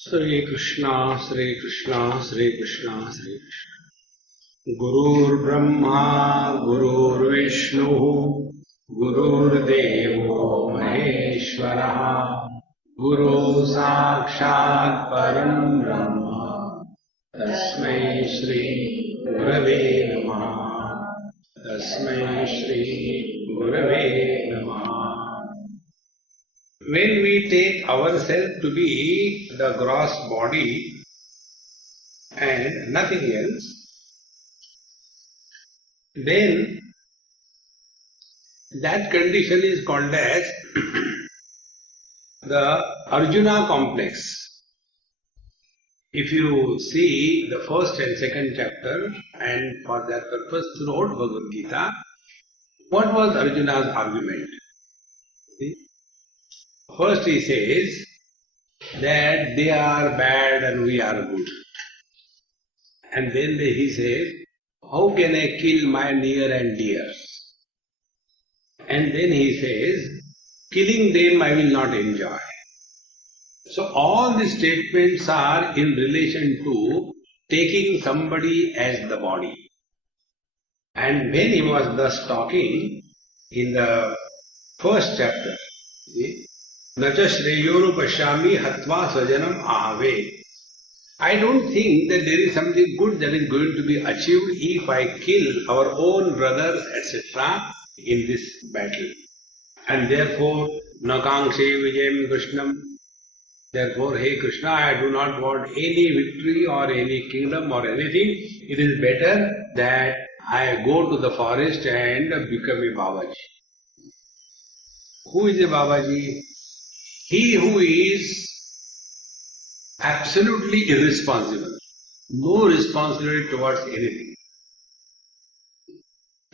Sri Krishna, Sri Krishna, Sri Krishna, Sri Krishna. Gurur Brahma, Gurur Vishnu, Gurur Devo Maheshwara, Guru Sakshat Param Brahma, Tasmai Shri Gurave Namaha, Tasmai Shri Gurave Namaha. When we take ourselves to be the gross body and nothing else, then that condition is called as the Arjuna complex. If you see the first and second chapter, and for that purpose throughout Bhagavad Gita, what was Arjuna's argument? See? First he says that they are bad and we are good. And then he says, how can I kill my near and dear? And then he says, killing them I will not enjoy. So all these statements are in relation to taking somebody as the body. And when he was thus talking in the first chapter, Nacha Shreyoru Pashyami Hatva Swajanam Ahave. I don't think that there is something good that is going to be achieved if I kill our own brothers, etc. in this battle. And therefore, Nakangshe Vijayam Krishnam. Therefore, hey Krishna, I do not want any victory or any kingdom or anything. It is better that I go to the forest and become a Babaji. Who is a Babaji? He who is absolutely irresponsible. No responsibility towards anything.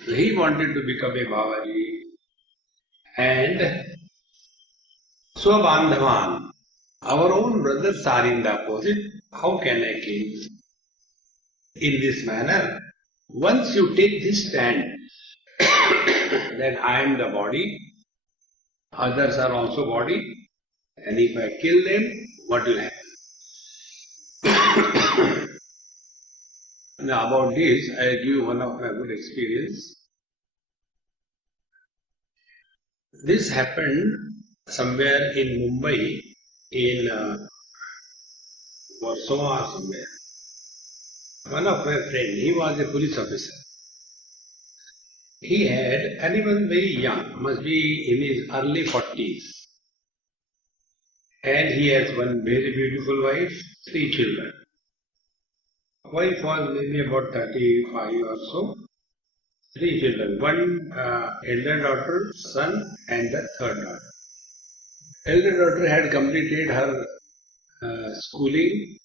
So he wanted to become a Babaji. And Swabandhavan, our own brothers are in the opposite. How can I kill? In this manner, once you take this stand that I am the body, others are also body, and if I kill them, what will happen? Now about this, I will give you one of my good experience. This happened somewhere in Mumbai, in Warsaw or somewhere. One of my friends, he was a police officer. He had, and he was very young, must be in his early 40s. And he has one very beautiful wife, 3 children. Wife was maybe about 35 or so. 3 children, one elder daughter, son, and the third daughter. Elder daughter had completed her schooling.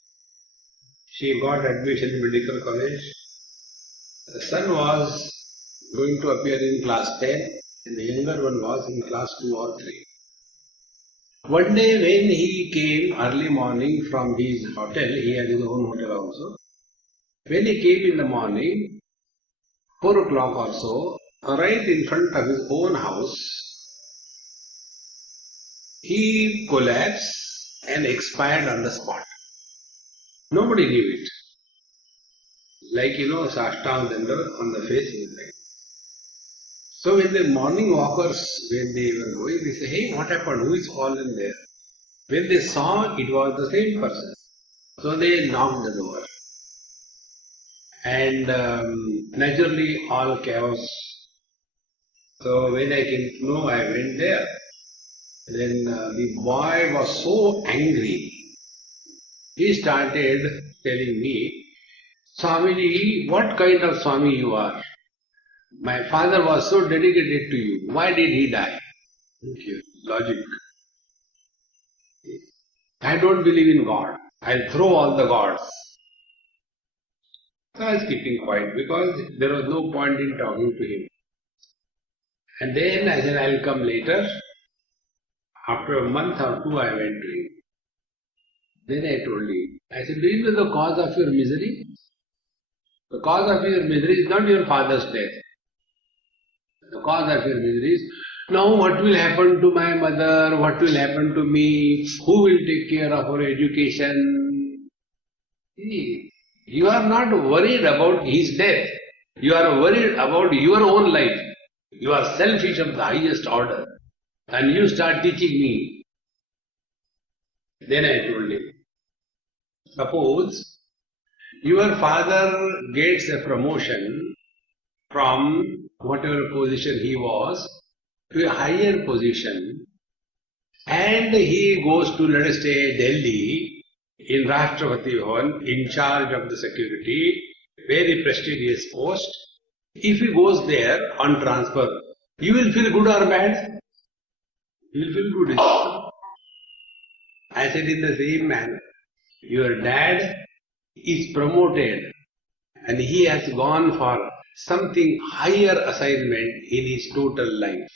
She got admission in medical college. The son was going to appear in class 10, and the younger one was in class 2 or 3. One day when he came early morning from his hotel, he had his own hotel also. When he came in the morning, 4 o'clock or so, right in front of his own house, he collapsed and expired on the spot. Nobody knew it. Like, Sashtang Danda on the face is like. So when the morning walkers, when they were going, they say, hey, what happened? Who is fallen there? When they saw, it was the same person. So they knocked the door. And naturally all chaos. So when I came to know, I went there. Then the boy was so angry. He started telling me, Swamiji, what kind of Swami you are? My father was so dedicated to you. Why did he die? Okay. Logic. I don't believe in God. I'll throw all the gods. So I was keeping quiet because there was no point in talking to him. And then I said, I'll come later. After a month or 2, I went to him. Then I told him, I said, do you know the cause of your misery? The cause of your misery is not your father's death. The cause of your misery is Now what will happen to my mother? What will happen to me? Who will take care of her education? See, you are not worried about his death. You are worried about your own life. You are selfish of the highest order. And you start teaching me. Then I told him, suppose your father gets a promotion from whatever position he was to a higher position, and he goes to, let us say, Delhi in Rashtrapati Bhavan in charge of the security, very prestigious post. If he goes there on transfer, you will feel good or bad? You will feel good. I said in the same manner, your dad is promoted and he has gone for something higher assignment in his total life.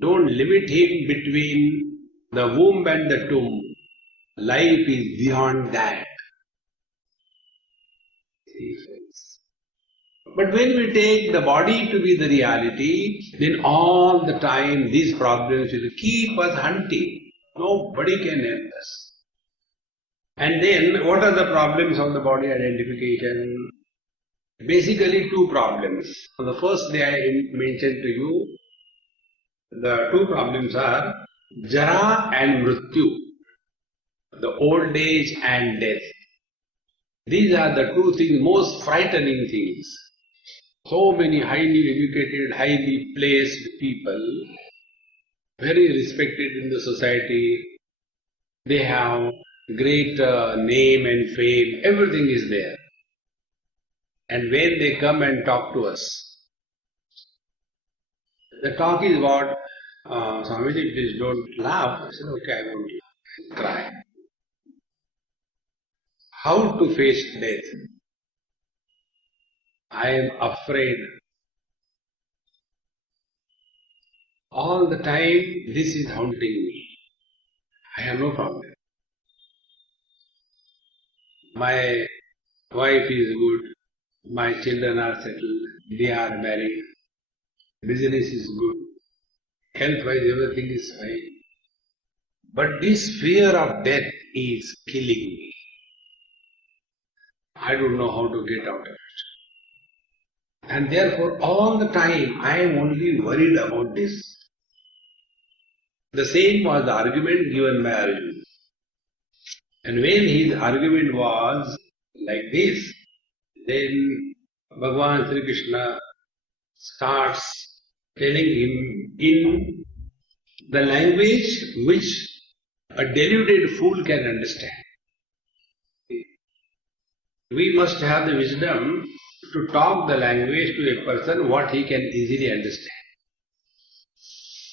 Don't limit him between the womb and the tomb. Life is beyond that. But when we take the body to be the reality, then all the time these problems will keep us hunting. Nobody can help us. And then what are the problems of the body identification? Basically two problems. On the first day I mentioned to you, the two problems are Jara and Mrityu, the old age and death. These are the two things, most frightening things. So many highly educated, highly placed people, very respected in the society, they have great name and fame, everything is there. And when they come and talk to us, the talk is about, Swamiji, please don't laugh. I said, okay, I won't cry. How to face death? I am afraid. All the time this is haunting me. I have no problem. My wife is good, my children are settled, they are married, business is good, health-wise everything is fine. But this fear of death is killing me. I don't know how to get out of it. And therefore all the time I am only worried about this. The same was the argument given by Arjuna. And when his argument was like this, then Bhagavan Sri Krishna starts telling him in the language which a deluded fool can understand. We must have the wisdom to talk the language to a person what he can easily understand.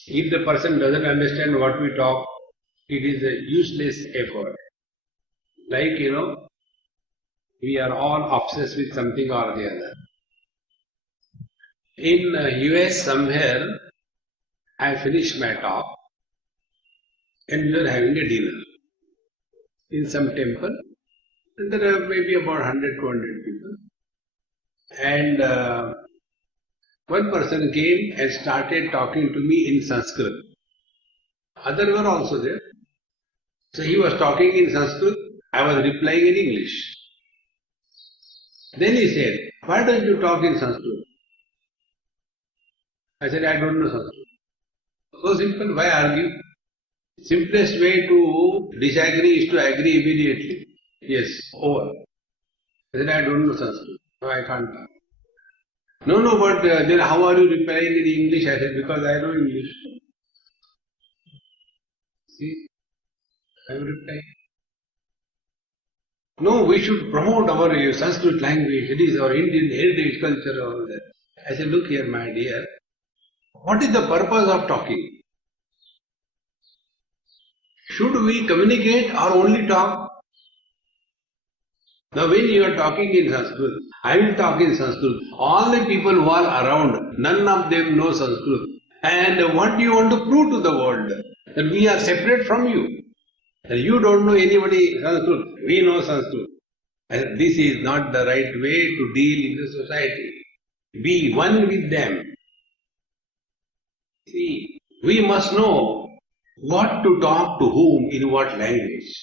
If the person doesn't understand what we talk, it is a useless effort. Like, we are all obsessed with something or the other. In US somewhere, I finished my talk and we were having a dinner in some temple. And there are maybe about 100, 200 people. And one person came and started talking to me in Sanskrit. Others were also there. So he was talking in Sanskrit, I was replying in English. Then he said, why don't you talk in Sanskrit? I said, I don't know Sanskrit. So simple, why argue? Simplest way to disagree is to agree immediately. Yes, over. I said, I don't know Sanskrit, so I can't talk. No, but then how are you replying in English? I said, because I know English. See, I am replying. No, we should promote our Sanskrit language, it is our Indian heritage culture, all that. I said, look here, my dear, what is the purpose of talking? Should we communicate or only talk? Now when you are talking in Sanskrit, I will talk in Sanskrit. All the people who are around, none of them know Sanskrit. And what do you want to prove to the world? That we are separate from you. That you don't know anybody Sanskrit. We know Sanskrit. And this is not the right way to deal in the society. Be one with them. See, we must know what to talk to whom in what language.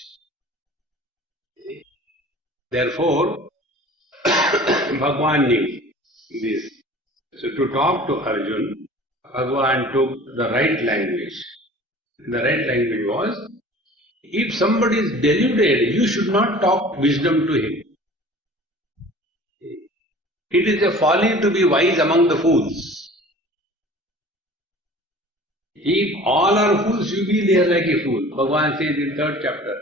Therefore, Bhagwan knew this. So to talk to Arjun, Bhagwan took the right language. The right language was, if somebody is deluded, you should not talk wisdom to him. It is a folly to be wise among the fools. If all are fools, you be there like a fool. Bhagavan says in 3rd chapter,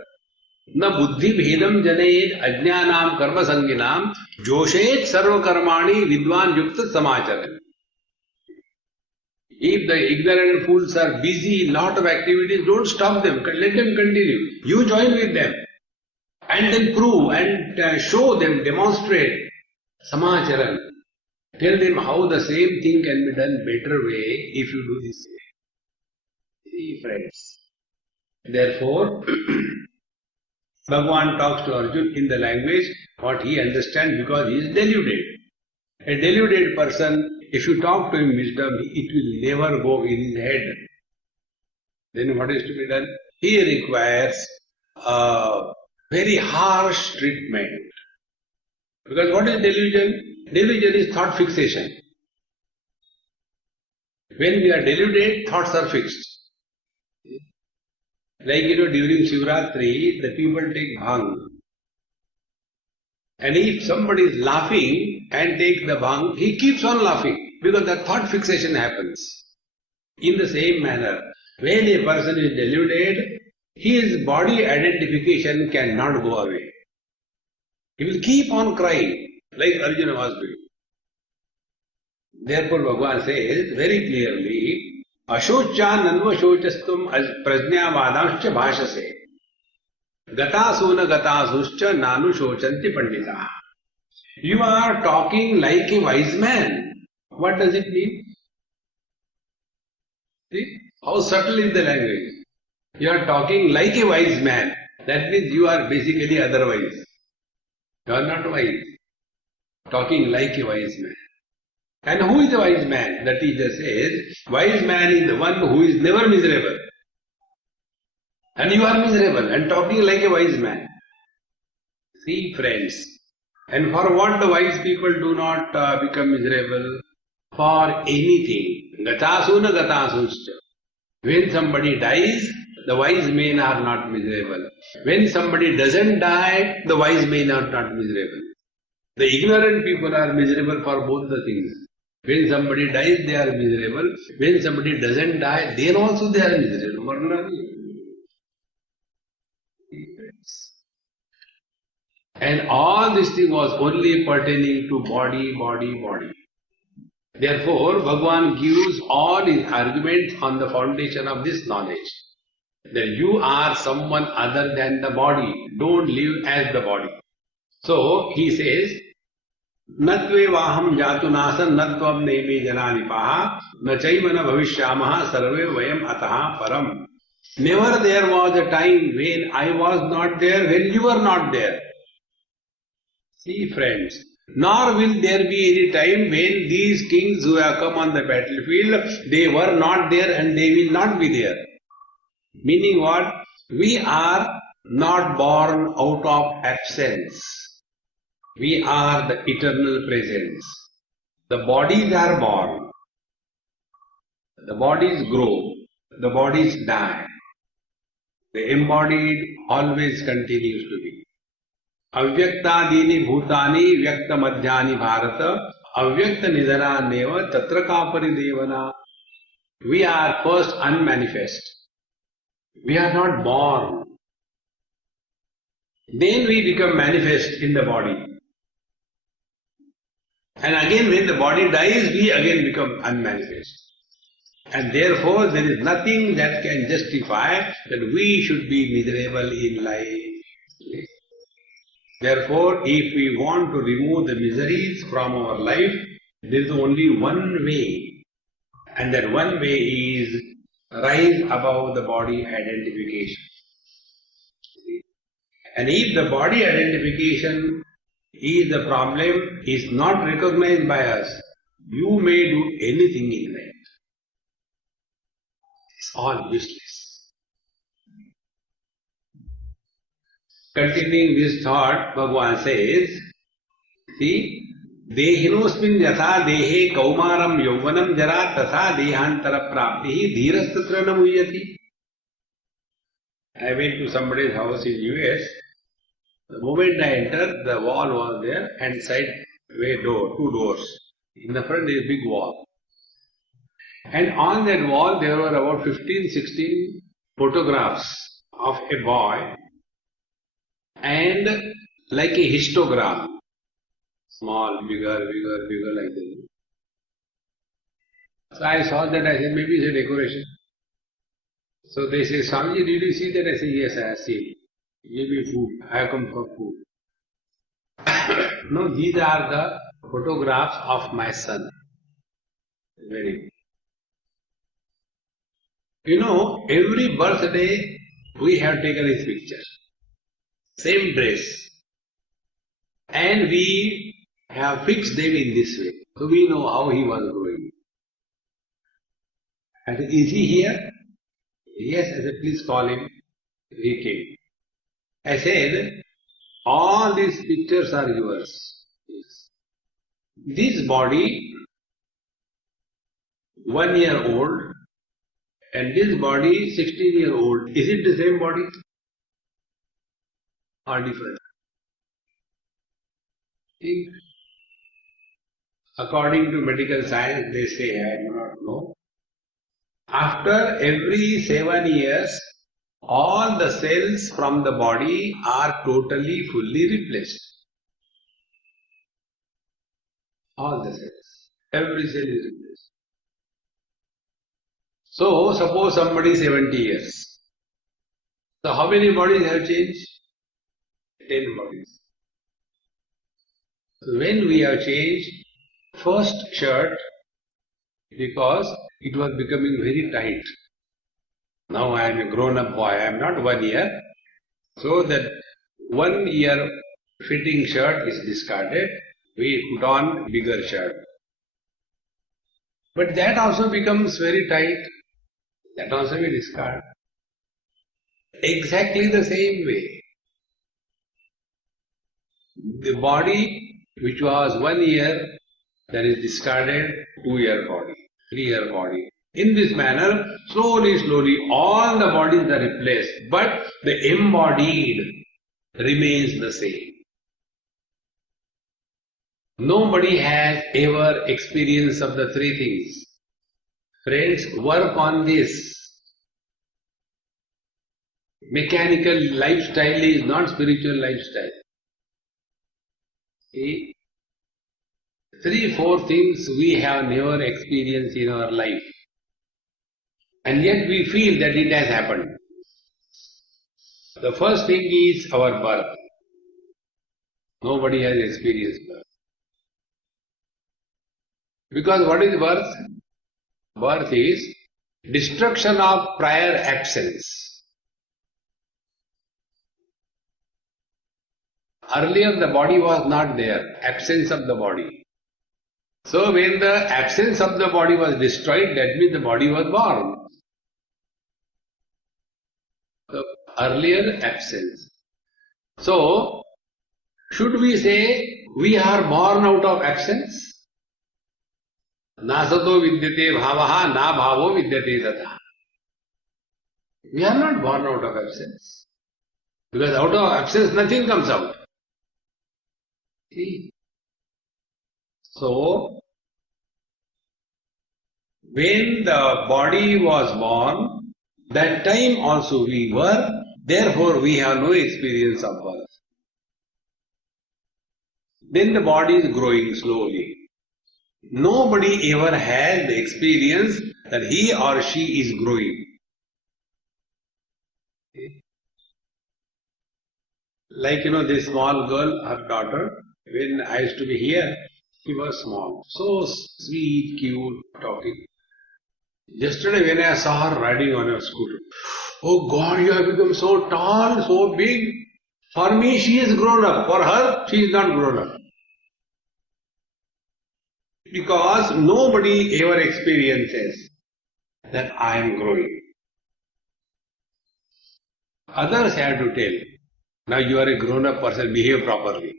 Na buddhi bhedam janayet ajnanam karma sanginam joshet sarva karmani vidwan yukta samacharan. If the ignorant fools are busy, lot of activities, don't stop them. Let them continue. You join with them. And then prove and show them, demonstrate. Samacharan. Tell them how the same thing can be done better way if you do this way. See, friends. Therefore, Bhagavan talks to Arjuna in the language what he understands because he is deluded. A deluded person, if you talk to him wisdom, it will never go in his head. Then what is to be done? He requires very harsh treatment. Because what is delusion? Delusion is thought fixation. When we are deluded, thoughts are fixed. Like during Shivratri, the people take bhang. And if somebody is laughing and take the bhang, he keeps on laughing because the thought fixation happens. In the same manner, when a person is deluded, his body identification cannot go away. He will keep on crying like Arjuna was doing. Therefore, Bhagavan says very clearly, Ashocha nanva shochastum prajnavadamscha bhashase gatasuna gatasuscha nanu shochanti pandita. You are talking like a wise man. What does it mean? See, how subtle is the language. You are talking like a wise man. That means you are basically otherwise. You are not wise. Talking like a wise man. And who is the wise man? The teacher says, wise man is the one who is never miserable. And you are miserable and talking like a wise man. See, friends, and for what the wise people do not become miserable? For anything. Gatasuna gatasuscha. When somebody dies, the wise men are not miserable. When somebody doesn't die, the wise men are not miserable. The ignorant people are miserable for both the things. When somebody dies, they are miserable. When somebody doesn't die, then also they are miserable. And all this thing was only pertaining to body, body, body. Therefore, Bhagavan gives all his arguments on the foundation of this knowledge. That you are someone other than the body. Don't live as the body. So, he says, Natve vaham jatu nasan natvam neme jananipaha na chaivana bhavishyamaha sarve vayam ataha param. Never there was a time when I was not there, when you were not there. See, friends, nor will there be any time when these kings who have come on the battlefield, they were not there and they will not be there. Meaning what? We are not born out of absence. We are the eternal presence. The bodies are born. The bodies grow. The bodies die. The embodied always continues to be. Avyaktadini bhutani vyakta madhyani bharata avyakta nidhana neva tatra ka paridevana. We are first unmanifest. We are not born. Then we become manifest in the body. And again when the body dies, we again become unmanifest. And therefore there is nothing that can justify that we should be miserable in life. Therefore, if we want to remove the miseries from our life, there is only one way. And that one way is rise above the body identification. And if the body identification is the problem, is not recognized by us, you may do anything in life. all useless. Continuing this thought, Bhagavan says, see, Dehinosmin yatha dehe kaumaram yauvanam jara tatha dehantara prapti dhirastatra namuyati. I went to somebody's house in US. The moment I entered, the wall was there and side way door, two doors. In the front is a big wall. And on that wall there were about 15, 16 photographs of a boy and like a histogram. Small, bigger like that. So I saw that, I said, maybe it's a decoration. So they say, Swamiji, did you see that? I say, yes, I have seen. Give me food. I have come for food. No, these are the photographs of my son. Very good. You know, every birthday we have taken his picture. Same dress. And we have fixed them in this way. So we know how he was growing. I said, is he here? Yes, I said, please call him. He came. I said, all these pictures are yours. Yes. This body, 1 year old, and this body, 16-year-old, is it the same body or different? See? According to medical science, they say, I do not know. After every 7 years, all the cells from the body are totally, fully replaced. All the cells. Every cell is replaced. So, suppose somebody is 70 years. So, how many bodies have changed? 10 bodies. So, when we have changed first shirt, because it was becoming very tight. Now I am a grown-up boy, I am not 1 year. So that 1 year fitting shirt is discarded, we put on bigger shirt. But that also becomes very tight, that also we discard. Exactly the same way. The body which was 1 year, that is discarded, 2 year body, 3 year body. In this manner, slowly, all the bodies are replaced, but the embodied remains the same. Nobody has ever experience of the three things. Friends, work on this. Mechanical lifestyle is not spiritual lifestyle. See? 3-4 things we have never experienced in our life. And yet we feel that it has happened. The first thing is our birth. Nobody has experienced birth. Because what is birth? Birth is destruction of prior absence. Earlier the body was not there, absence of the body. So when the absence of the body was destroyed, that means the body was born. So, earlier absence. So, should we say we are born out of absence? Nasato vidyate bhavaha na bhavo vidyate tatha. We are not born out of absence. Because out of absence nothing comes out. See? So, when the body was born, that time also we were, therefore we have no experience of birth. Then the body is growing slowly. Nobody ever had the experience that he or she is growing. Like, this small girl, her daughter, when I used to be here, she was small. So sweet, cute, talking. Yesterday when I saw her riding on a scooter, oh God, you have become so tall, so big. For me, she is grown up. For her, she is not grown up. Because nobody ever experiences that I am growing. Others have to tell. Now you are a grown-up person, behave properly.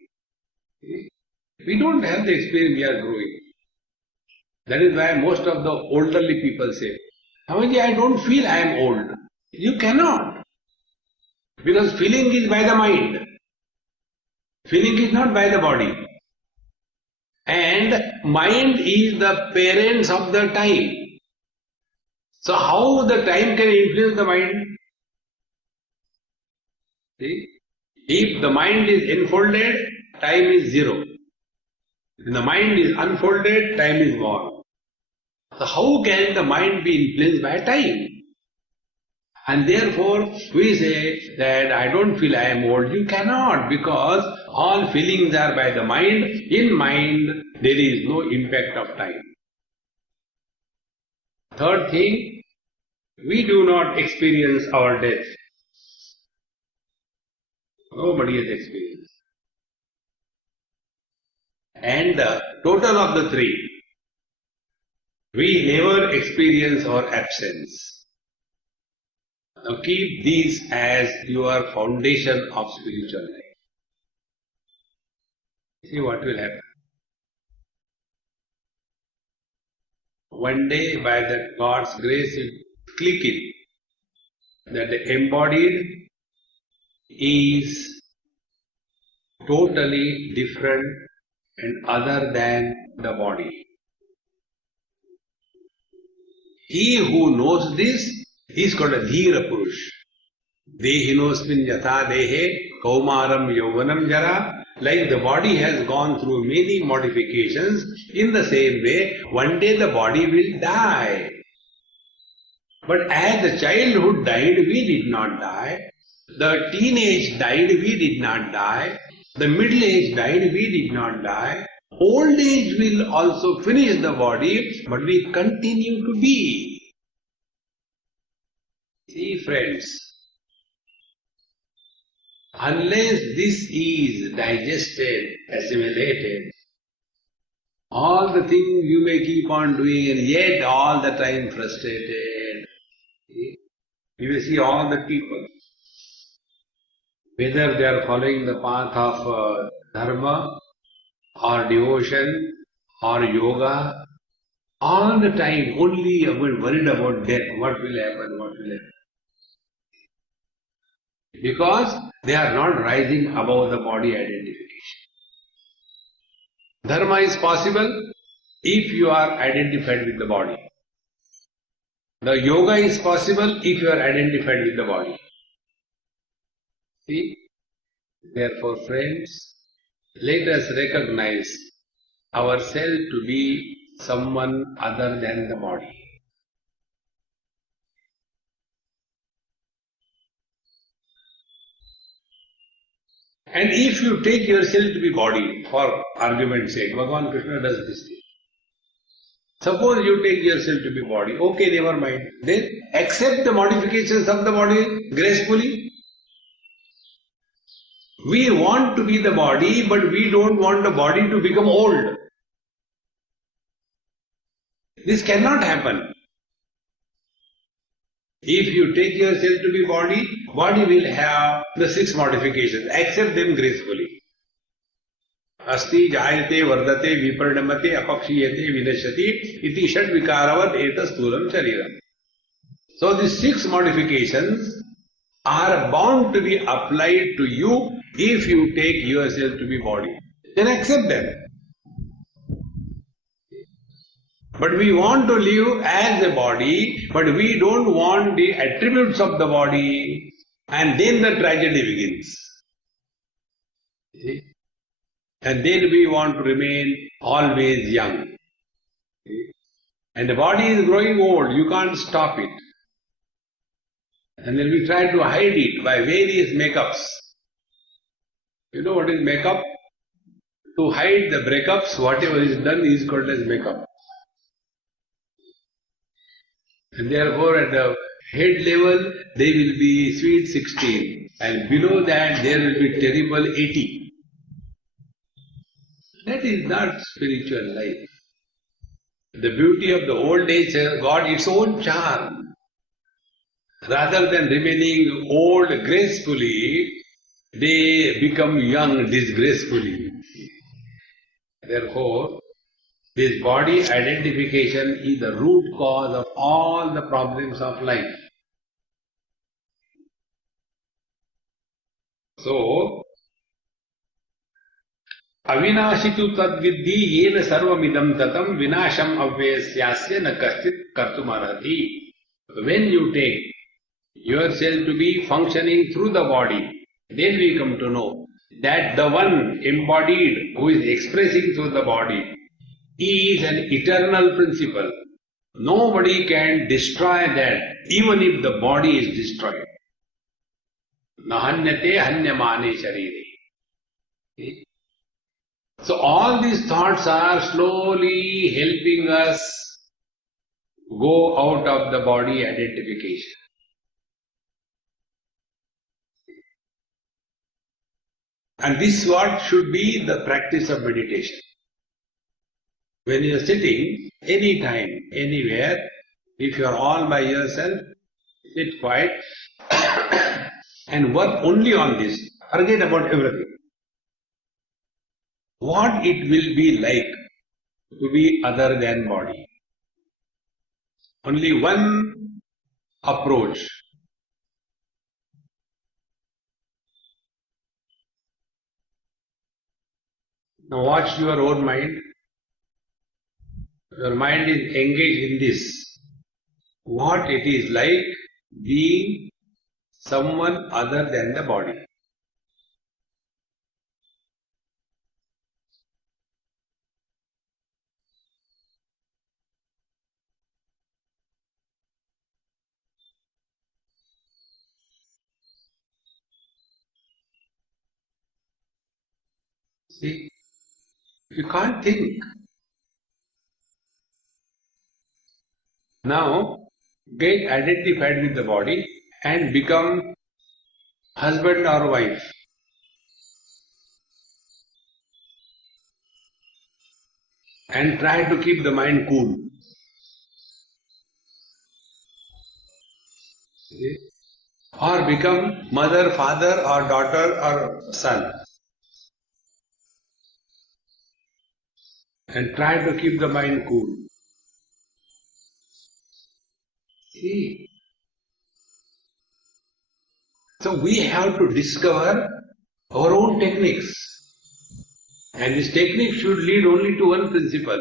We don't have the experience, we are growing. That is why most of the elderly people say, Swamiji, I don't feel I am old. You cannot. Because feeling is by the mind. Feeling is not by the body. And mind is the parents of the time. So how the time can influence the mind? See? If the mind is enfolded, time is zero. When the mind is unfolded, time is gone. So how can the mind be influenced by time? And therefore we say that I don't feel I am old. You cannot, because all feelings are by the mind. In mind there is no impact of time. Third thing, we do not experience our death. Nobody has experienced. And the total of the three, we never experience our absence. Now keep these as your foundation of spiritual life. See what will happen. One day, by that God's grace, you click it, that the embodied is totally different and other than the body. He who knows this is called a Dhira Purush. Dehinosmin yatha dehe kaumaram yauvanam jara. Like the body has gone through many modifications, in the same way, one day the body will die. But as the childhood died, we did not die. The teenage died, we did not die. The middle age died, we did not die. Old age will also finish the body, but we continue to be. See, friends, unless this is digested, assimilated, all the things you may keep on doing and yet all the time frustrated. You will see all the people, whether they are following the path of dharma or devotion or yoga, all the time only worried about death, what will happen, what will happen. Because they are not rising above the body identification. Dharma is possible if you are identified with the body. The yoga is possible if you are identified with the body. See? Therefore, friends, let us recognize ourselves to be someone other than the body. And if you take yourself to be body, for argument's sake, Bhagavan Krishna does this thing. Suppose you take yourself to be body, okay, never mind. Then accept the modifications of the body gracefully. We want to be the body, but we don't want the body to become old. This cannot happen. If you take yourself to be body, body will have the 6 modifications. Accept them gracefully. Asti, jayate, vardate, viparnamate, apakshiyate, vinashati, iti षड् vikaravat eta sthulam shariram. So these 6 modifications are bound to be applied to you if you take yourself to be body. Then accept them. But we want to live as a body, but we don't want the attributes of the body, and then the tragedy begins. See? And then we want to remain always young. See? And the body is growing old, you can't stop it. And then we try to hide it by various makeups. You know what is makeup? To hide the breakups, whatever is done is called as makeup. And therefore at the head level they will be sweet 16 and below that there will be terrible 80. That is not spiritual life. The beauty of the old age has got its own charm. Rather than remaining old gracefully, they become young disgracefully. Therefore, this body identification is the root cause of all the problems of life. So, avinashitu tadviddhi yena sarvamidam tatam vinasham avvesyasya na kaschit kartumarati. When you take yourself to be functioning through the body, then we come to know that the one embodied who is expressing through the body is an eternal principle. Nobody can destroy that, even if the body is destroyed. Nahanyate hanyamane sharire. So all these thoughts are slowly helping us go out of the body identification. And this what should be the practice of meditation. When you are sitting, anytime, anywhere, if you are all by yourself, sit quiet and work only on this. Forget about everything. What it will be like to be other than body. Only one approach. Now watch your own mind. Your mind is engaged in this. What it is like being someone other than the body. See, you can't think. Now, get identified with the body and become husband or wife. And try to keep the mind cool. See? Or become mother, father or daughter or son. And try to keep the mind cool. See? So we have to discover our own techniques. And this technique should lead only to one principle.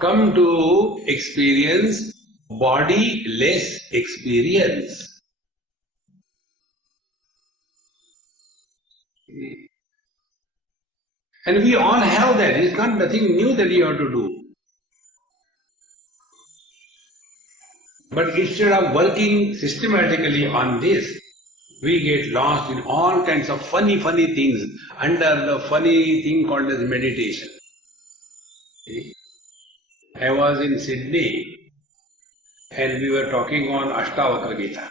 Come to experience body-less experience. And we all have that. It's not nothing new that you have to do. But instead of working systematically on this, we get lost in all kinds of funny things under the funny thing called as meditation. I was in Sydney and we were talking on Ashtavakra Gita.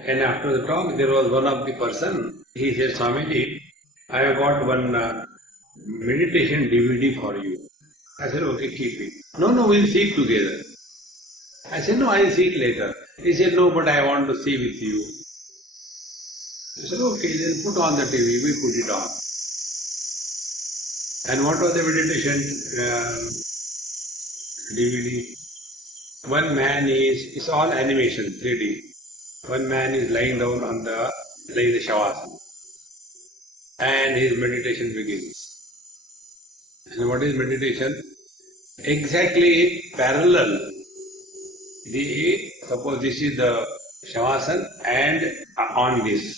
And after the talk, there was one of the person, he said, Swamiji, I have got one meditation DVD for you. I said, okay, keep it. No, we'll see it together. I said, no, I'll see it later. He said, no, but I want to see with you. I said, okay, then put on the TV. We put it on. And what was the meditation DVD? One man it's all animation, 3D. One man is lying down on the Shavasana. And his meditation begins. And what is meditation? Exactly parallel. Suppose this is the Shavasana and on this.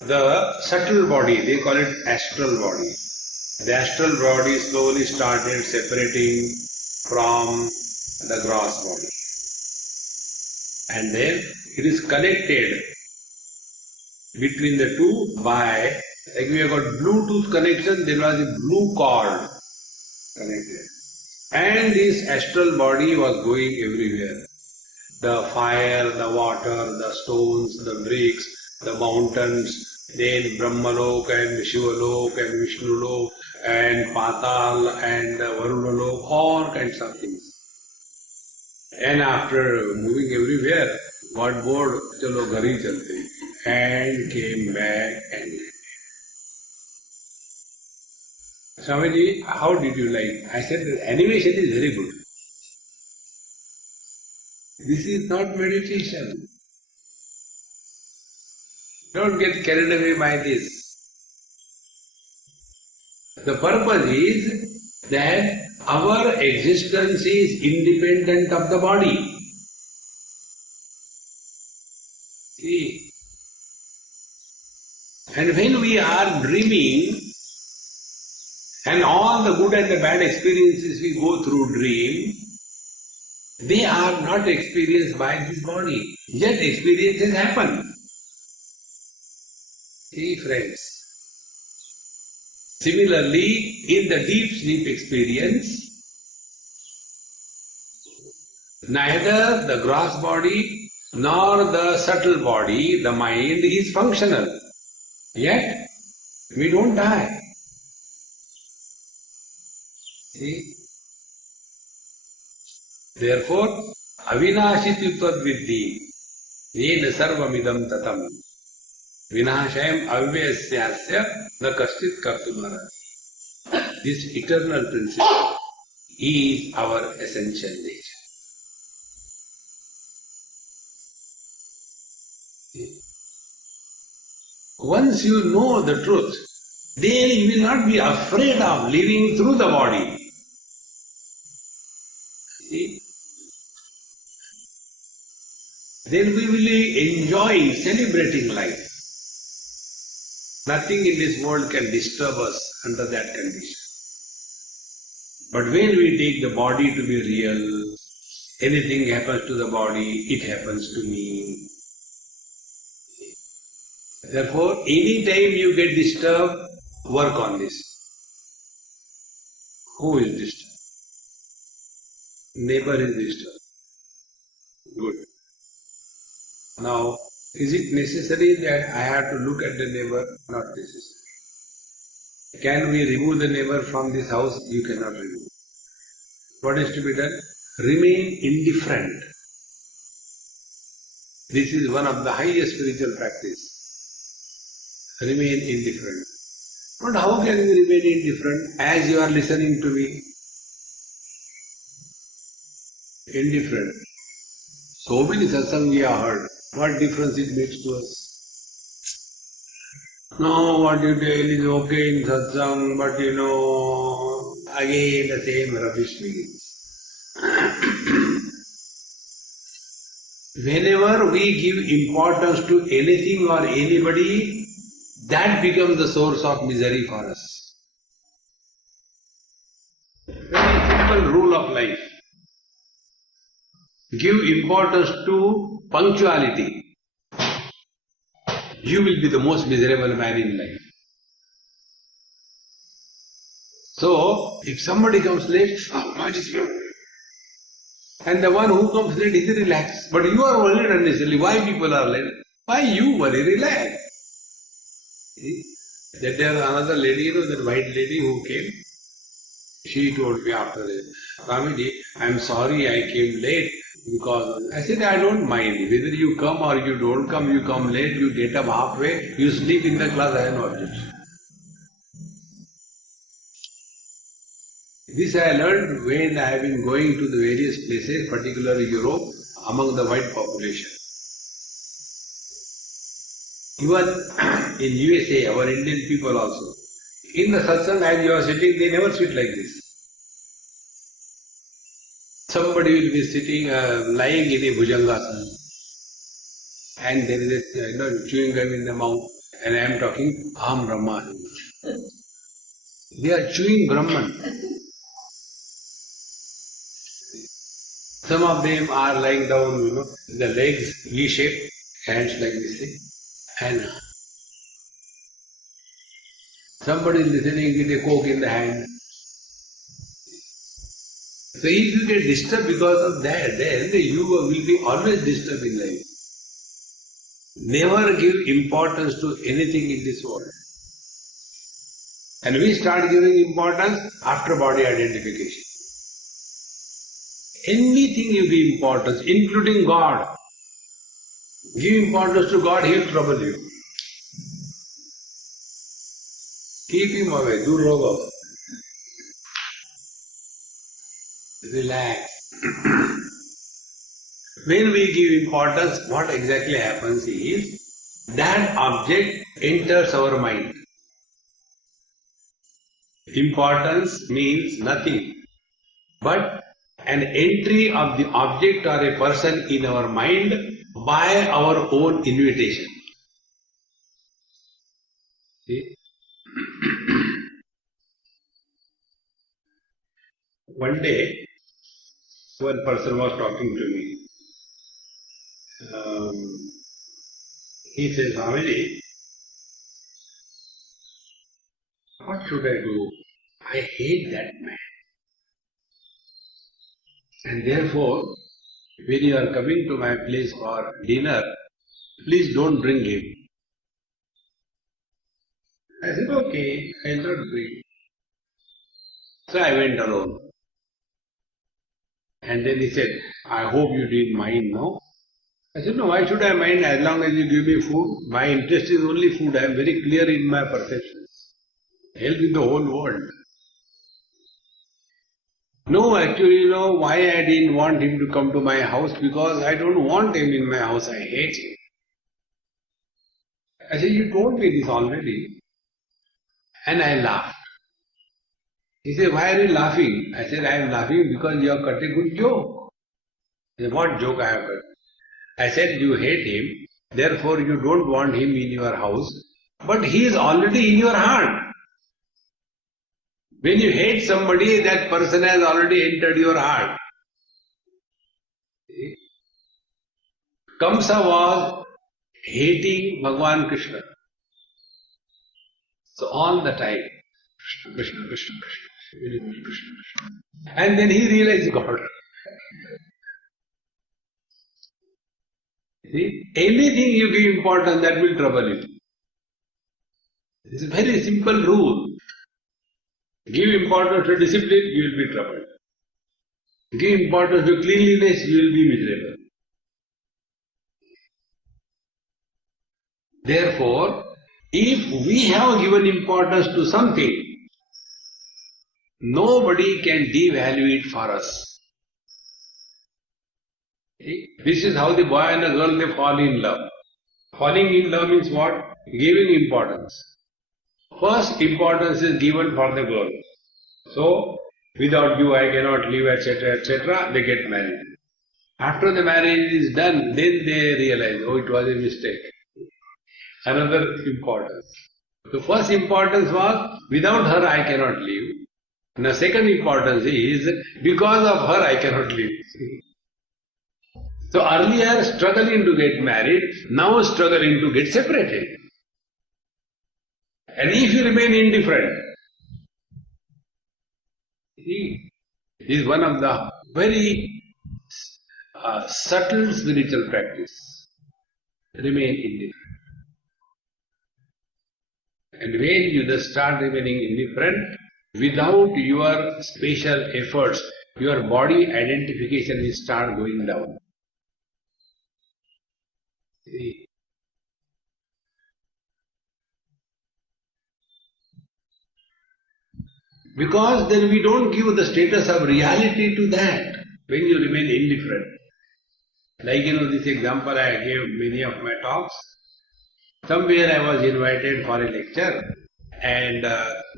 The subtle body, they call it astral body. The astral body slowly started separating from the gross body. And then it is connected between the two by, like we have got Bluetooth connection, there was a blue cord connected. And this astral body was going everywhere. The fire, the water, the stones, the bricks, the mountains, then Brahmalok and Shivalok and Vishnulok and Patal and Varunalok, all kinds of things. And after moving everywhere, got bored, chalo ghar hi chalte, and came back and Swamiji, how did you like? I said, the animation is very good. This is not meditation. Don't get carried away by this. The purpose is that our existence is independent of the body. See? And when we are dreaming, and all the good and the bad experiences we go through dream, they are not experienced by this body, yet experiences happen. See, friends. Similarly, in the deep sleep experience, neither the gross body nor the subtle body, the mind, is functional. Yet, we don't die. See? Therefore, avinashiti tadviddhi, yena sarvamidam tatam, vinashayam avyasya na kaschit kartumarati. This eternal principle is our essential nature. See? Once you know the truth, then you will not be afraid of living through the body. See? Then we will be enjoying, celebrating life. Nothing in this world can disturb us under that condition. But when we take the body to be real, anything happens to the body, it happens to me. Therefore, any time you get disturbed, work on this. Who is disturbed? Neighbor is disturbed. Good. Now, is it necessary that I have to look at the neighbor? Not necessary. Can we remove the neighbor from this house? You cannot remove. What is to be done? Remain indifferent. This is one of the highest spiritual practice. Remain indifferent. But how can we remain indifferent as you are listening to me? Indifferent. So many satsang we have heard. What difference it makes to us? No, what you tell is okay in satsang, but again the same rubbish begins. Whenever we give importance to anything or anybody, that becomes the source of misery for us. Very simple rule of life. Give importance to punctuality. You will be the most miserable man in life. So, if somebody comes late, much is wrong. And the one who comes late is relaxed. But you are worried unnecessarily. Why people are late? Why you worry? Relax. See? That there was another lady, that white lady who came. She told me after that, Swamiji, I am sorry I came late because I said I don't mind. Whether you come or you don't come, you come late, you get up halfway, you sleep in the class, I have no objection. This I learned when I have been going to the various places, particularly Europe, among the white population. Even in USA, our Indian people also. In the satsang, as you are sitting, they never sit like this. Somebody will be sitting, lying in a bhujangasana, and there is a chewing gum in the mouth, and I am talking Aham Brahman. They are chewing Brahman. Some of them are lying down, the legs V-shaped, hands like this, and somebody is listening with a coke in the hand. So if you get disturbed because of that, then you will be always disturbed in life. Never give importance to anything in this world. And we start giving importance after body identification. Anything you give importance, including God. Give importance to God, He will trouble you. Keep Him away, do rogo. Relax. When we give importance, what exactly happens is, that object enters our mind. Importance means nothing but an entry of the object or a person in our mind by our own invitation. See? One day, one person was talking to me. He says, Swamiji, what should I do? I hate that man. And therefore, when you are coming to my place for dinner, please don't bring him. I said, okay, I'll not bring. So I went alone. And then he said, I hope you didn't mind, no? I said, no, why should I mind as long as you give me food? My interest is only food. I am very clear in my perceptions. Help in the whole world. No, actually, you know why I didn't want him to come to my house? Because I don't want him in my house. I hate him. I said, you told me this already. And I laughed. He said, why are you laughing? I said, I am laughing because you have cut a good joke. He said, what joke I have cut? I said, you hate him, therefore you don't want him in your house, but he is already in your heart. When you hate somebody, that person has already entered your heart. Kamsa was hating Bhagavan Krishna. So all the time, Krishna, Krishna, Krishna, Krishna, Krishna, Krishna. And then he realized God. See, anything you give importance, that will trouble you. It's a very simple rule. Give importance to discipline, you will be troubled. Give importance to cleanliness, you will be miserable. Therefore, if we have given importance to something, nobody can devalue it for us. This is how the boy and the girl, they fall in love. Falling in love means what? Giving importance. First importance is given for the girl. So, without you I cannot live, etc., etc., they get married. After the marriage is done, then they realize, oh, it was a mistake. Another importance. The first importance was, without her I cannot live. And the second importance is, because of her I cannot live. So earlier struggling to get married, now struggling to get separated. And if you remain indifferent, see, this is one of the very subtle spiritual practice. Remain indifferent. And when you just start remaining indifferent, without your special efforts, your body identification will start going down. See? Because then we don't give the status of reality to that when you remain indifferent. Like, this example I gave many of my talks. Somewhere I was invited for a lecture and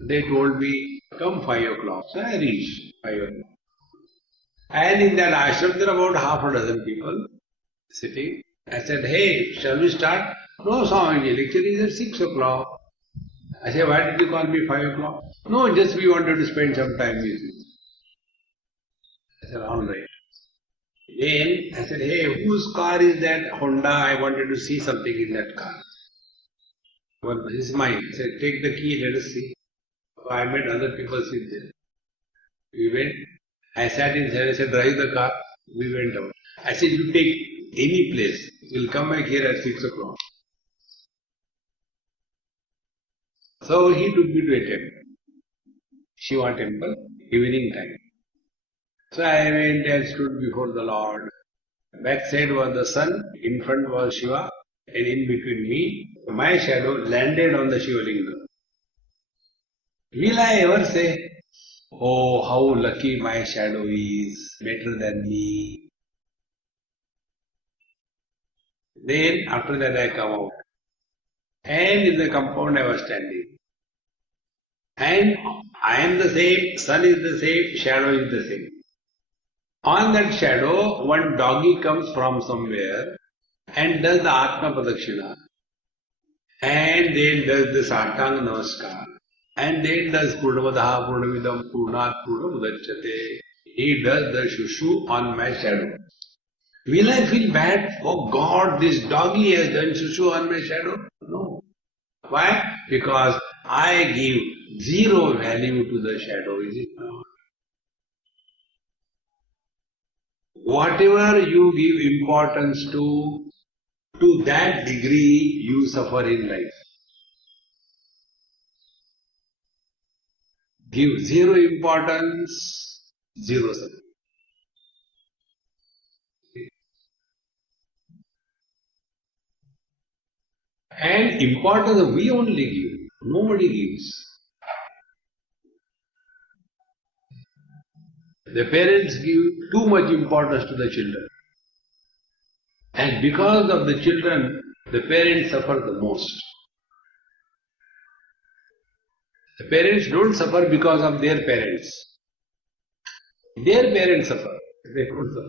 they told me, come 5 o'clock. So I reached 5 o'clock. And in that ashram there are about half a dozen people sitting. I said, hey, shall we start? No, Swamiji, lecture is at 6 o'clock. I said, why did you call me 5 o'clock? No, just we wanted to spend some time with you. I said, all right. Then I said, hey, whose car is that Honda? I wanted to see something in that car. Well, this is mine. I said, take the key, let us see. So I met other people sit there. We went. I sat inside, I said, drive the car. We went out. I said, you take any place. You'll come back here at 6 o'clock. So he took me to a temple. Shiva temple, evening time. So I went and stood before the Lord. Backside was the sun, in front was Shiva, and in between me, my shadow landed on the Shiva Lingam. Will I ever say, oh, how lucky my shadow is, better than me? Then after that I come out. And in the compound I was standing. And I am the same, sun is the same, shadow is the same. On that shadow, one doggy comes from somewhere and does the Atma Pradakshina. And then does the Satang Namaskar. And then does Purnamadaha Purnamidam Purnat Purnamudachyate. He does the shushu on my shadow. Will I feel bad? Oh God, this doggy has done shushu on my shadow? No. Why? Because I give zero value to the shadow, is it not? Whatever you give importance to that degree you suffer in life. Give zero importance, zero suffering. And importance we only give, nobody gives. The parents give too much importance to the children. And because of the children, the parents suffer the most. The parents don't suffer because of their parents. Their parents suffer. They don't suffer.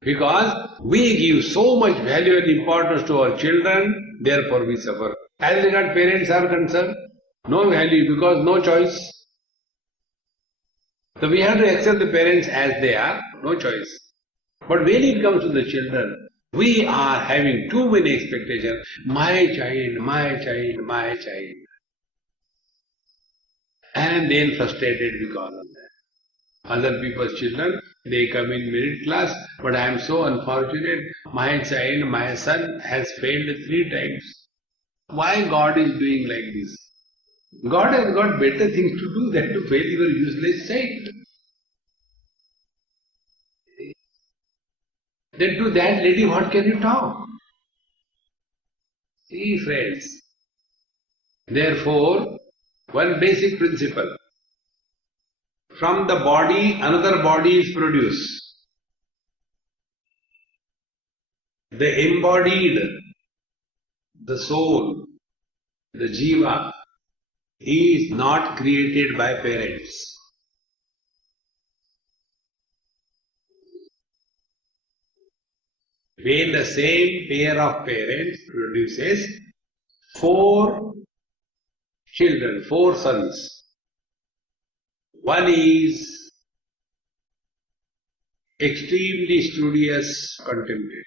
Because we give so much value and importance to our children, therefore we suffer. As regards parents are concerned, no value because no choice. So we have to accept the parents as they are, no choice. But when it comes to the children, we are having too many expectations. My child, my child, my child. And then frustrated because of that. Other people's children, they come in middle class, but I am so unfortunate. My child, my son has failed 3 times. Why God is doing like this? God has got better things to do than to fail your useless child. Then to that lady, what can you talk? See, friends. Therefore, one basic principle. From the body, another body is produced. The embodied, the soul, the jiva, is not created by parents. When the same pair of parents produces 4 children, 4 sons, one is extremely studious contemplator.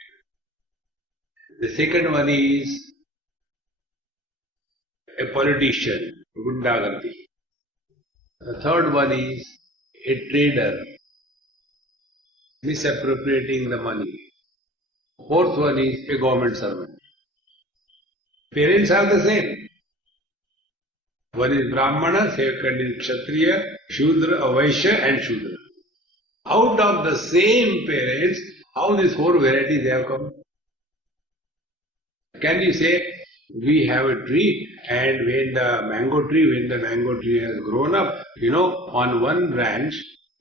The second one is a politician, Gundagardi. The third one is a trader, misappropriating the money. Fourth one is a government servant. Parents are the same. One is Brahmana, second is Kshatriya, Shudra, Vaishya and Shudra. Out of the same parents, how these 4 varieties have come? Can you say, we have a tree and when the mango tree has grown up, on one branch,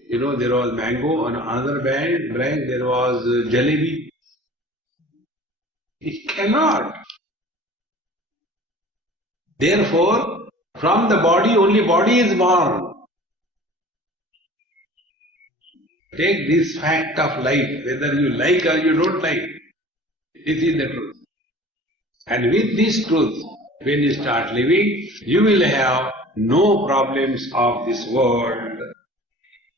there was mango, on another branch there was jalebi. It cannot. Therefore, from the body, only body is born. Take this fact of life, whether you like or you don't like. This is the truth. And with this truth, when you start living, you will have no problems of this world.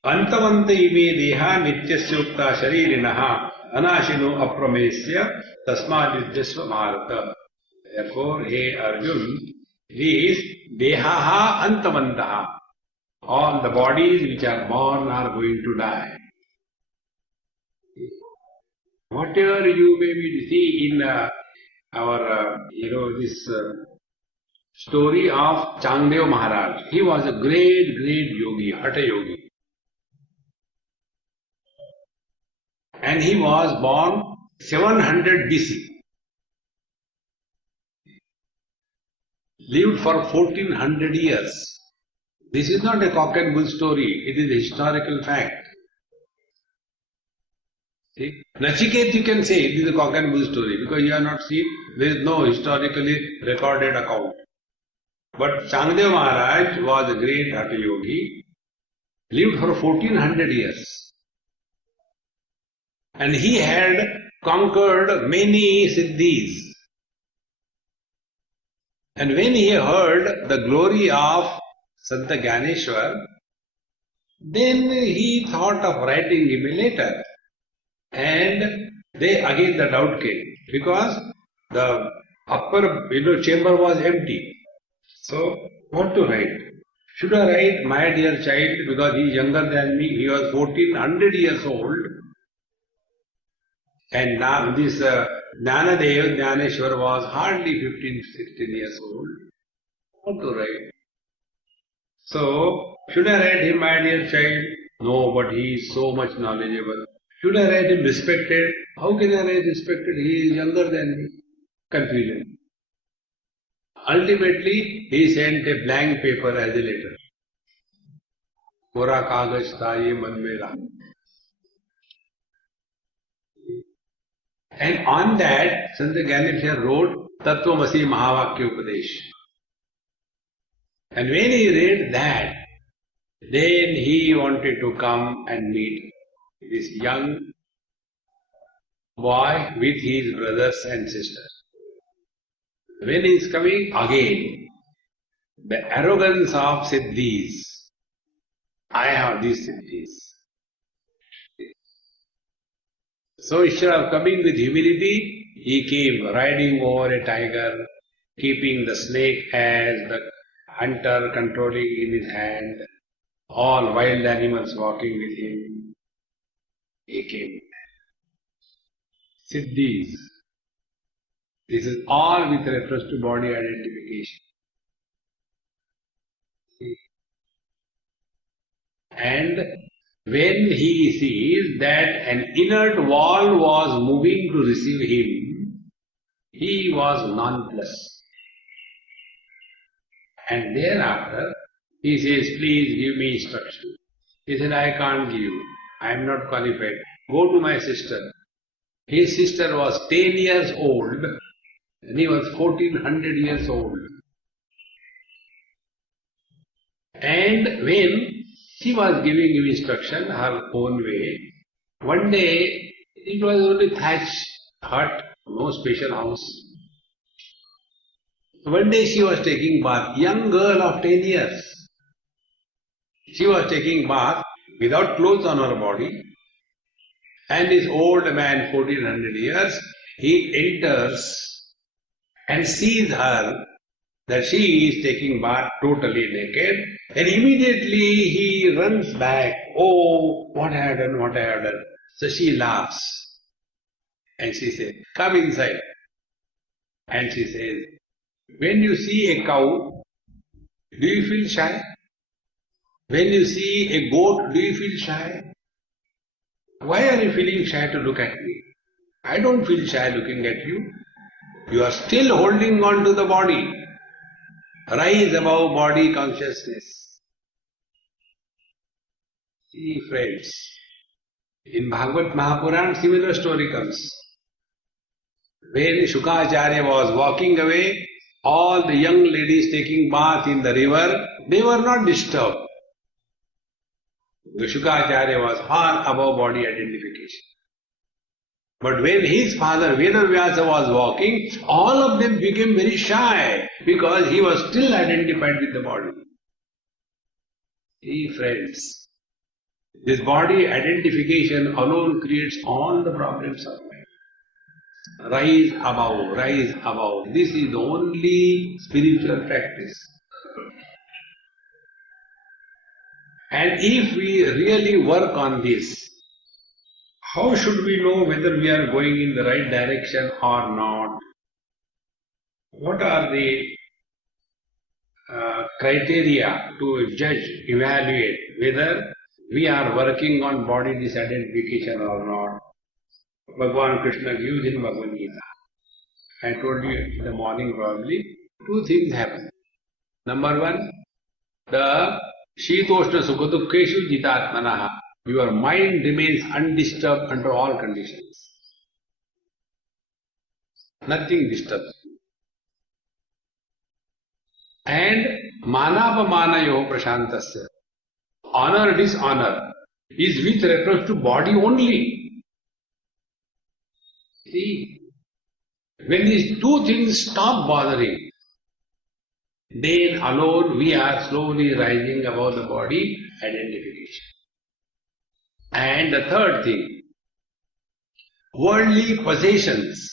Antavanta ime deha nityasyukta sharirinaha anashino apramesya tasmadidhyasva bharata. Therefore, hey Arjun, these dehaha antavantaha, all the bodies which are born are going to die. Whatever you may be see in our, this story of Changdev Maharaj. He was a great yogi, Hatha yogi. and he was born 700 BC. Lived for 1400 years. This is not a cock and bull story, it is a historical fact. See? Nachiket you can say it is a cock and bull story because you have not seen, there is no historically recorded account. But Changdev Maharaj was a great Hatha yogi, lived for 1400 years. And he had conquered many siddhis. And when he heard the glory of Santa Gyaneshwar, then he thought of writing him a letter. And again the doubt came, because the upper chamber was empty. So, what to write? Should I write, my dear child, because he is younger than me, he was 1400 years old, and now this Jnanadev, Jnaneshwar was hardly 15, 16 years old. What to write? So, should I write him, my dear child? No, but he is so much knowledgeable. Should I write him respected? How can I write respected? He is younger than me. Confusion. Ultimately, he sent a blank paper as a letter. Kora kagaj tha ye man mera. And on that, Santa Gyaneshwar wrote Tattvamasi Mahavakya Upadesh. And when he read that, then he wanted to come and meet this young boy with his brothers and sisters. When he is coming again, the arrogance of siddhis, I have these siddhis. So instead of coming with humility, he came riding over a tiger, keeping the snake as the hunter controlling in his hand, all wild animals walking with him. He came. Siddhis. This is all with reference to body identification. And when he sees that an inert wall was moving to receive him, he was nonplussed. And thereafter, he says, please give me instruction. He said, I can't give you. I am not qualified. Go to my sister. His sister was 10 years old and he was 1400 years old. And when she was giving him instruction her own way, one day it was only thatched hut, no special house. One day she was taking bath, young girl of 10 years. She was taking bath without clothes on her body, and this old man, 1400 years, he enters and sees her that she is taking bath totally naked, and immediately he runs back. Oh, what I have done, what I have done. So she laughs and she says, come inside. And she says, when you see a cow, do you feel shy? When you see a goat, do you feel shy? Why are you feeling shy to look at me? I don't feel shy looking at you. You are still holding on to the body. Rise above body consciousness. See, friends, in Bhagavad Mahapuran, similar story comes. When Shukacharya was walking away, all the young ladies taking bath in the river, they were not disturbed. The Shukacharya was far above body identification. But when his father Vedavyasa was walking, all of them became very shy because he was still identified with the body. See, friends, this body identification alone creates all the problems of life. Rise above, rise above. This is the only spiritual practice. And if we really work on this, how should we know whether we are going in the right direction or not? What are the criteria to judge, evaluate whether we are working on body disidentification or not? Bhagavan Krishna gives in Bhagavad Gita. I told you in the morning probably, two things happen. Number one, the Shitoshna Sukhadukkeshu Jitatmanaha. Your mind remains undisturbed under all conditions. Nothing disturbs you. And Manapamanayo Prashantasya. Honor, dishonor is with reference to body only. See, when these two things stop bothering, then alone we are slowly rising above the body identification. And the third thing, worldly possessions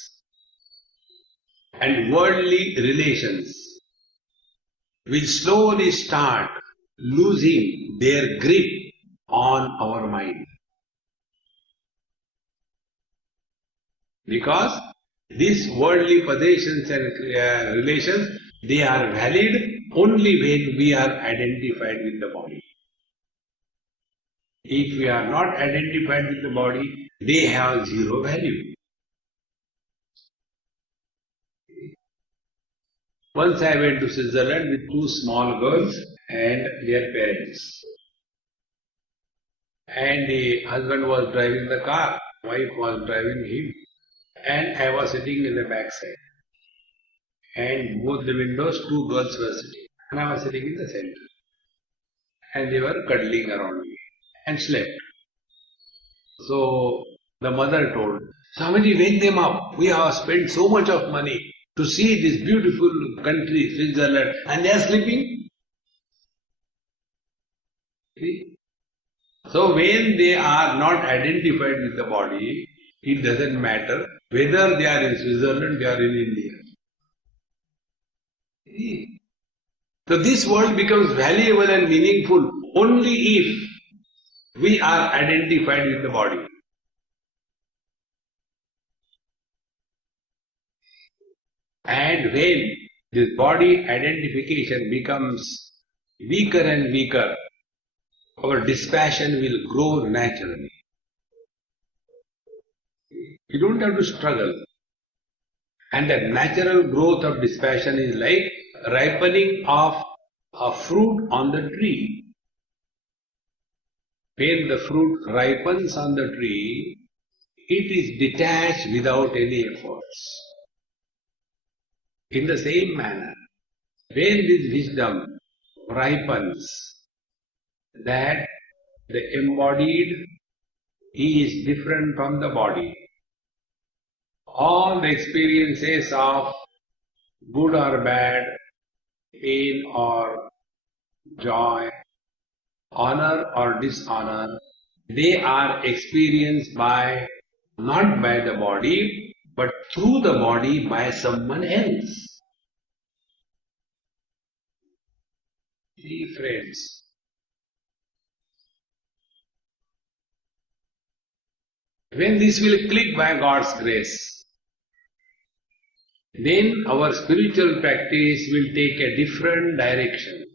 and worldly relations will slowly start losing their grip on our mind. Because these worldly possessions and relations, they are valid only when we are identified with the body. If we are not identified with the body, they have zero value. Once I went to Switzerland with two small girls and their parents. And the husband was driving the car, wife was driving him, and I was sitting in the back side. And both the windows, two girls were sitting, and I was sitting in the center. And they were cuddling around me and slept. So the mother told, Swamiji, wake them up. We have spent so much of money to see this beautiful country, Switzerland, and they are sleeping. See? So when they are not identified with the body, it doesn't matter whether they are in Switzerland, they are in India. See? So this world becomes valuable and meaningful only if we are identified with the body. And when this body identification becomes weaker and weaker, our dispassion will grow naturally. You don't have to struggle. And the natural growth of dispassion is like ripening of a fruit on the tree. When the fruit ripens on the tree, it is detached without any efforts. In the same manner, when this wisdom ripens, that the embodied is different from the body, all the experiences of good or bad, pain or joy, honor or dishonor, they are experienced not by the body, but through the body by someone else. See, friends, when this will click by God's grace, then our spiritual practice will take a different direction.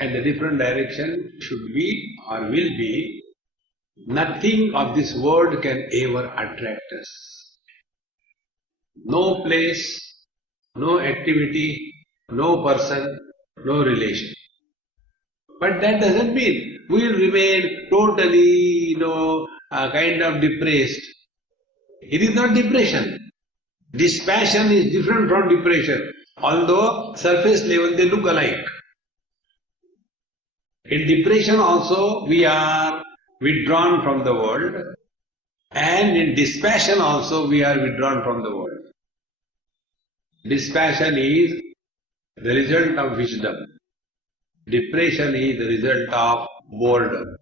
And the different direction should be or will be, nothing of this world can ever attract us. No place, no activity, no person, no relation. But that doesn't mean we will remain totally, kind of depressed. It is not depression. Dispassion is different from depression, although surface level they look alike. In depression also we are withdrawn from the world, and in dispassion also we are withdrawn from the world. Dispassion is the result of wisdom. Depression is the result of boredom.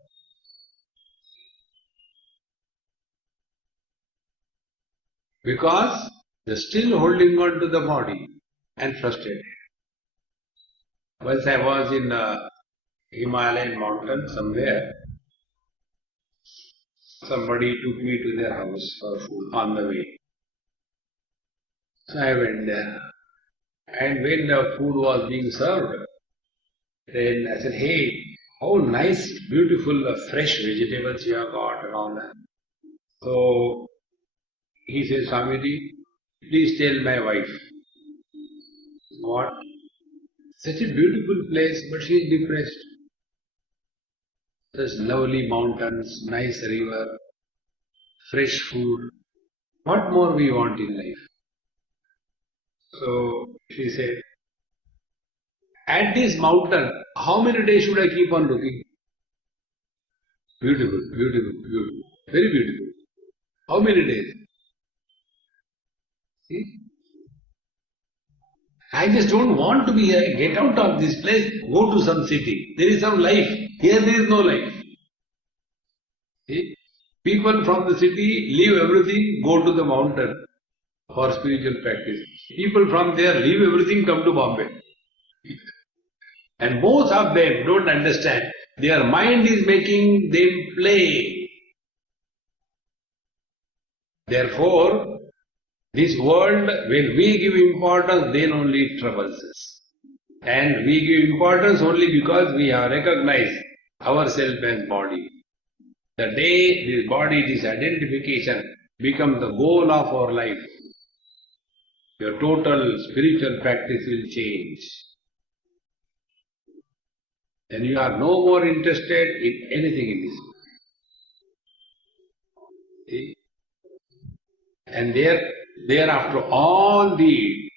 Because they are still holding on to the body and frustrated. Once I was in a Himalayan mountain somewhere. Somebody took me to their house for food on the way. So I went there. And when the food was being served, then I said, hey, how nice, beautiful, fresh vegetables you have got and all that. So he says, Swamiji, please tell my wife. What? Such a beautiful place, but she is depressed. There's lovely mountains, nice river, fresh food. What more we want in life? So she said, at this mountain, how many days should I keep on looking? Beautiful, beautiful, beautiful. Very beautiful. How many days? See? I just don't want to be here. Get out of this place. Go to some city. There is some life. Here there is no life. See? People from the city leave everything, go to the mountain for spiritual practice. People from there leave everything, come to Bombay. And both of them don't understand. Their mind is making them play. Therefore, this world, when we give importance, then only it troubles us. And we give importance only because we have recognized ourselves as body. The day this body, this identification becomes the goal of our life, your total spiritual practice will change. Then you are no more interested in anything in this world. See? And thereafter all the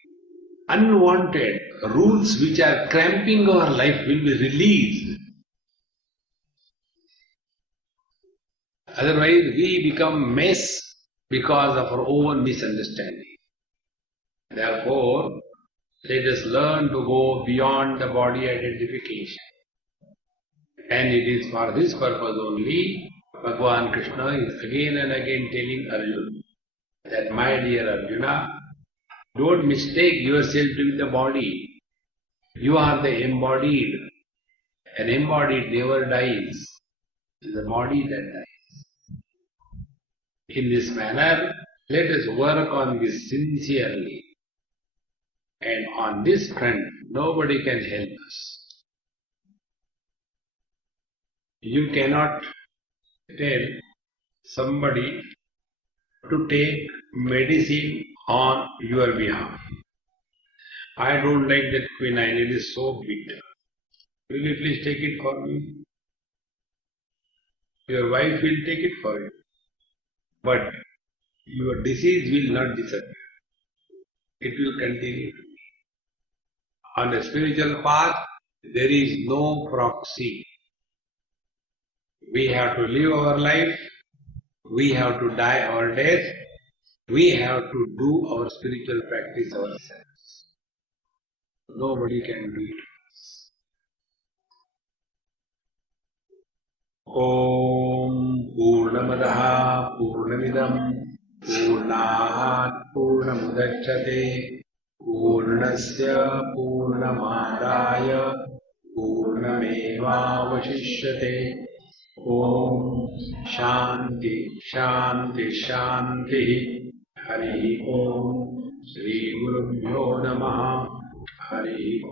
unwanted rules which are cramping our life will be released. Otherwise we become mess because of our own misunderstanding. Therefore, let us learn to go beyond the body identification. And it is for this purpose only Bhagavan Krishna is again and again telling Arjuna that, my dear Arjuna, don't mistake yourself with the body. You are the embodied. An embodied never dies. It is the body that dies. In this manner, let us work on this sincerely. And on this front, nobody can help us. You cannot tell somebody to take medicine on your behalf. I don't like that quinine, it is so bitter. Will you please take it for me? Your wife will take it for you. But your disease will not disappear. It will continue. On the spiritual path, there is no proxy. We have to live our life, we have to die our death, we have to do our spiritual practice ourselves. Nobody can do it. Om Purnamadaha Purnamidam Purnahat Purnamudachyate Purnasya Purnamadaya Purnamevavashishyate. Om Shanti Shanti Shanti. Hari Om Shri Gurubhyo Namaha. Hari